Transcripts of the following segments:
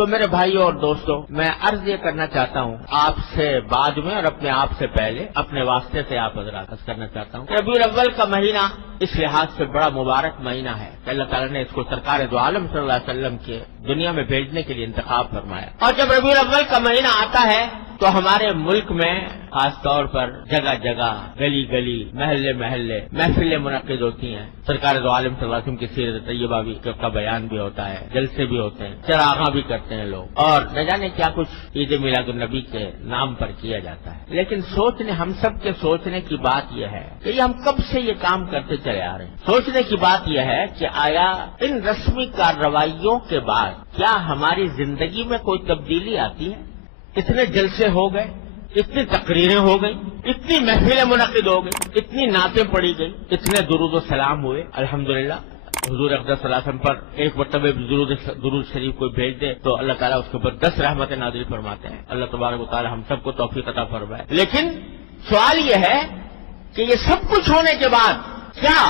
تو میرے بھائیوں اور دوستوں، میں عرض یہ کرنا چاہتا ہوں آپ سے بعد میں اور اپنے آپ سے پہلے اپنے واسطے سے آپ حضرات عرض کرنا چاہتا ہوں کہ ربیع الاول کا مہینہ اس لحاظ سے بڑا مبارک مہینہ ہے کہ اللہ تعالیٰ نے اس کو سرکار دو عالم صلی اللہ علیہ وسلم کے دنیا میں بھیجنے کے لیے انتخاب فرمایا. اور جب ربیع الاول کا مہینہ آتا ہے تو ہمارے ملک میں خاص طور پر جگہ جگہ گلی گلی محلے محلے محفلیں منعقد ہوتی ہیں. سرکار دو عالم صلی اللہ علیہ وسلم کی سیرت طیبہ بھی کا بیان بھی ہوتا ہے، جلسے بھی ہوتے ہیں، چراغاں بھی کرتے ہیں لوگ، اور نہ جانے کیا کچھ عید میلاد النبی کے نام پر کیا جاتا ہے. لیکن ہم سب کے سوچنے کی بات یہ ہے کہ یہ ہم کب سے یہ کام کرتے چلے آ رہے ہیں. سوچنے کی بات یہ ہے کہ آیا ان رسمی کارروائیوں کے بعد کیا ہماری زندگی میں کوئی تبدیلی آتی ہے؟ اتنے جلسے ہو گئے، اتنی تقریریں ہو گئی، اتنی محفلیں منعقد ہو گئی، اتنی نعتیں پڑھی گئی، اتنے درود و سلام ہوئے. الحمدللہ حضور اقدس صلی اللہ علیہ وسلم پر ایک مرتبہ درود شریف کوئی بھیج دے تو اللہ تعالیٰ اس کے اوپر 10 رحمتیں نازل فرماتے ہیں. اللہ تبارک و تعالیٰ ہم سب کو توفیق عطا فرمائے. لیکن سوال یہ ہے کہ یہ سب کچھ ہونے کے بعد کیا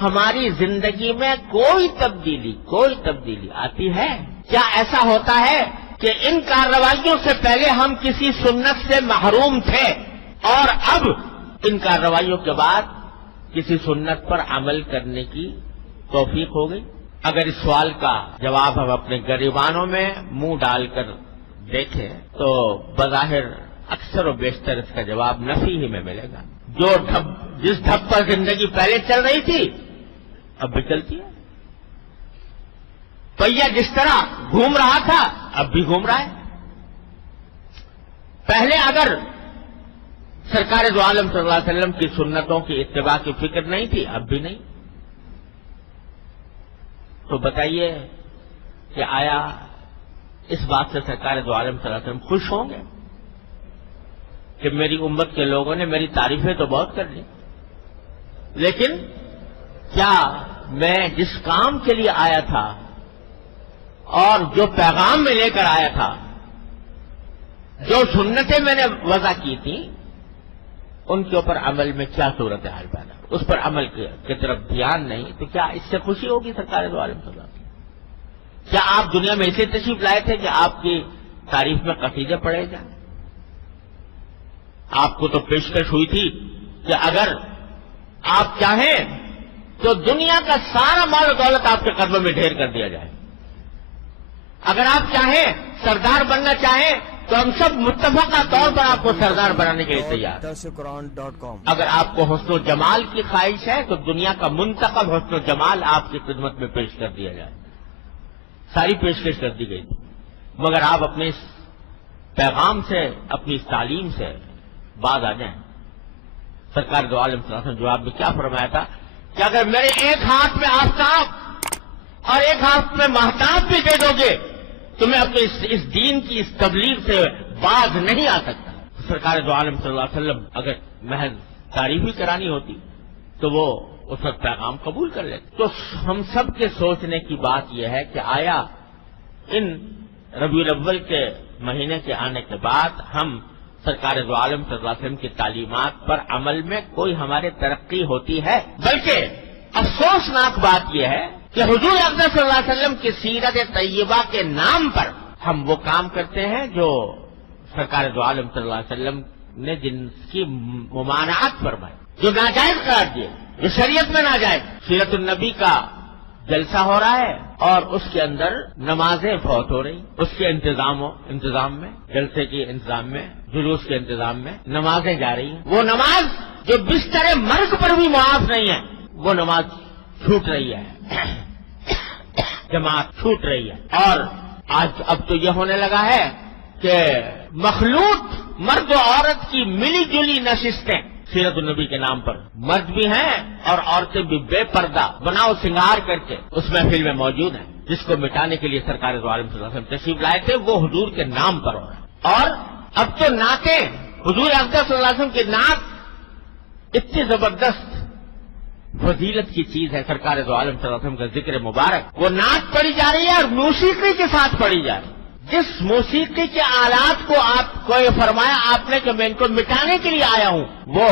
ہماری زندگی میں کوئی تبدیلی آتی ہے؟ کیا ایسا ہوتا ہے کہ ان کارروائیوں سے پہلے ہم کسی سنت سے محروم تھے اور اب ان کارروائیوں کے بعد کسی سنت پر عمل کرنے کی توفیق ہو گئی؟ اگر اس سوال کا جواب ہم اپنے گریبانوں میں منہ ڈال کر دیکھیں تو بظاہر اکثر و بیشتر اس کا جواب نفی ہی میں ملے گا. جس ڈھب پر زندگی پہلے چل رہی تھی اب بھی چلتی ہے. پہیا جس طرح گھوم رہا تھا اب بھی گھوم رہا ہے. پہلے اگر سرکار دو عالم صلی اللہ علیہ وسلم کی سنتوں کی اتباع کی فکر نہیں تھی اب بھی نہیں. تو بتائیے کہ آیا اس بات سے سرکار دو عالم صلی اللہ علیہ وسلم خوش ہوں گے کہ میری امت کے لوگوں نے میری تعریفیں تو بہت کر لی، لیکن کیا میں جس کام کے لیے آیا تھا اور جو پیغام میں لے کر آیا تھا، جو سنتیں میں نے وضع کی تھیں، ان کے اوپر عمل میں کیا صورتحال پیدا، اس پر عمل کی طرف دھیان نہیں، تو کیا اس سے خوشی ہوگی سرکار دو عالم صلی اللہ علیہ وسلم؟ کیا آپ دنیا میں اسے تشریف لائے تھے کہ آپ کی تعریف میں قصیدے پڑھے جائیں؟ آپ کو تو پیشکش ہوئی تھی کہ اگر آپ چاہیں تو دنیا کا سارا مال و دولت آپ کے قدموں میں ڈھیر کر دیا جائے. اگر آپ چاہیں سردار بننا چاہیں تو ہم سب متفقہ طور پر آپ کو سردار بنانے کے لیے تیار. اگر آپ کو حسن و جمال کی خواہش ہے تو دنیا کا منتخب حسن و جمال آپ کی خدمت میں پیش کر دیا جائے. ساری پیشکش کر دی گئی تھی، مگر آپ اپنے اس پیغام سے، اپنی اس تعلیم سے باز آ جائیں. سرکار دو عالم صلی اللہ علیہ وسلم جواب میں کیا فرمایا تھا کہ اگر میرے ایک ہاتھ میں آفتاب اور ایک ہاتھ میں مہتاب بھی دے دو گے تو میں اپنے اس دین کی اس تبلیغ سے باز نہیں آ سکتا. سرکار دو عالم صلی اللہ علیہ وسلم اگر محض تعریف ہی کرانی ہوتی تو وہ اس وقت پیغام قبول کر لیتے. تو ہم سب کے سوچنے کی بات یہ ہے کہ آیا ان ربیع الاول کے مہینے کے آنے کے بعد ہم سرکار دو عالم صلی اللہ علیہ وسلم کی تعلیمات پر عمل میں کوئی ہمارے ترقی ہوتی ہے؟ بلکہ افسوسناک بات یہ ہے کہ حضور اقدس صلی اللہ علیہ وسلم کی سیرت طیبہ کے نام پر ہم وہ کام کرتے ہیں جو سرکار دو عالم صلی اللہ علیہ وسلم نے جن کی ممانعت فرمائی، جو ناجائز قرار دیے، جو شریعت میں ناجائز. سیرت النبی کا جلسہ ہو رہا ہے اور اس کے اندر نمازیں فوت ہو رہی، اس کے انتظام میں، جلسے کے انتظام میں، جلوس کے انتظام میں نمازیں جا رہی ہیں. وہ نماز جو بستر مرگ پر بھی معاف نہیں ہے، وہ نماز چھوٹ رہی ہے، جماعت چھوٹ رہی ہے. اور اب تو یہ ہونے لگا ہے کہ مخلوط مرد و عورت کی ملی جلی نشستیں سیرت النبی کے نام پر، مرد بھی ہیں اور عورتیں بھی بے پردہ بناؤ سنگار کر کے اس محفل میں موجود ہیں، جس کو مٹانے کے لیے سرکار دو عالم صلی اللہ علیہ وسلم تشریف لائے تھے. وہ حضور کے نام پر ہو رہا ہے. اور اب تو نعتیں، حضور اقدس صلی اللہ علیہ وسلم کی نعت اتنی زبردست فضیلت کی چیز ہے. سرکار دو عالم صلی اللہ علیہ وسلم کا ذکر مبارک، وہ نعت پڑھی جا رہی ہے اور موسیقی کے ساتھ پڑھی جا رہی ہے. جس موسیقی کے آلات کو آپ کو یہ فرمایا آپ نے کہ میں ان کو مٹانے کے لیے آیا ہوں، وہ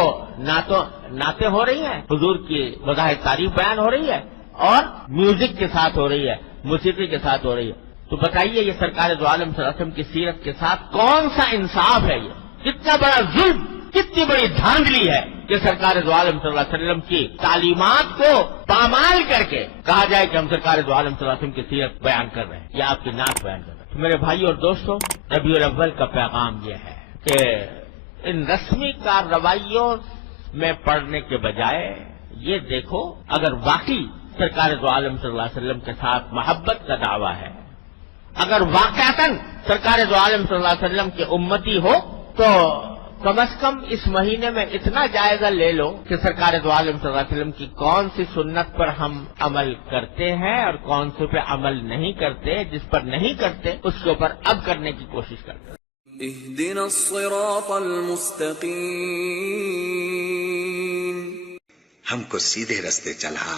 نعتیں ہو رہی ہیں، حضور کی بظاہر تعریف بیان ہو رہی ہے اور میوزک کے ساتھ ہو رہی ہے، موسیقی کے ساتھ ہو رہی ہے. تو بتائیے یہ سرکار دو عالم صلی اللہ علیہ وسلم کی سیرت کے ساتھ کون سا انصاف ہے؟ یہ کتنا بڑا ظلم، کتنی بڑی دھاندلی ہے کہ سرکار دو عالم صلی اللہ علیہ وسلم کی تعلیمات کو پامال کر کے کہا جائے کہ ہم سرکار دو عالم صلی اللہ علیہ وسلم کی سیرت بیان کر رہے ہیں یا آپ کی نعت بیان کر رہے ہیں۔ تو میرے بھائی اور دوستوں، ربیع الاول کا پیغام یہ ہے کہ ان رسمی کارروائیوں میں پڑھنے کے بجائے یہ دیکھو اگر واقعی سرکار دو عالم صلی اللہ علیہ وسلم کے ساتھ محبت کا دعویٰ ہے، اگر واقعتاً سرکار دو عالم صلی اللہ علیہ وسلم کی امتی ہو تو کم از کم اس مہینے میں اتنا جائزہ لے لو کہ سرکار دو عالم صلی اللہ علیہ وسلم کی کون سی سنت پر ہم عمل کرتے ہیں اور کون سے پہ عمل نہیں کرتے، جس پر نہیں کرتے اس کے اوپر اب کرنے کی کوشش کرتے ہیں۔ اهدنا الصراط المستقیم، ہم کو سیدھے رستے چلا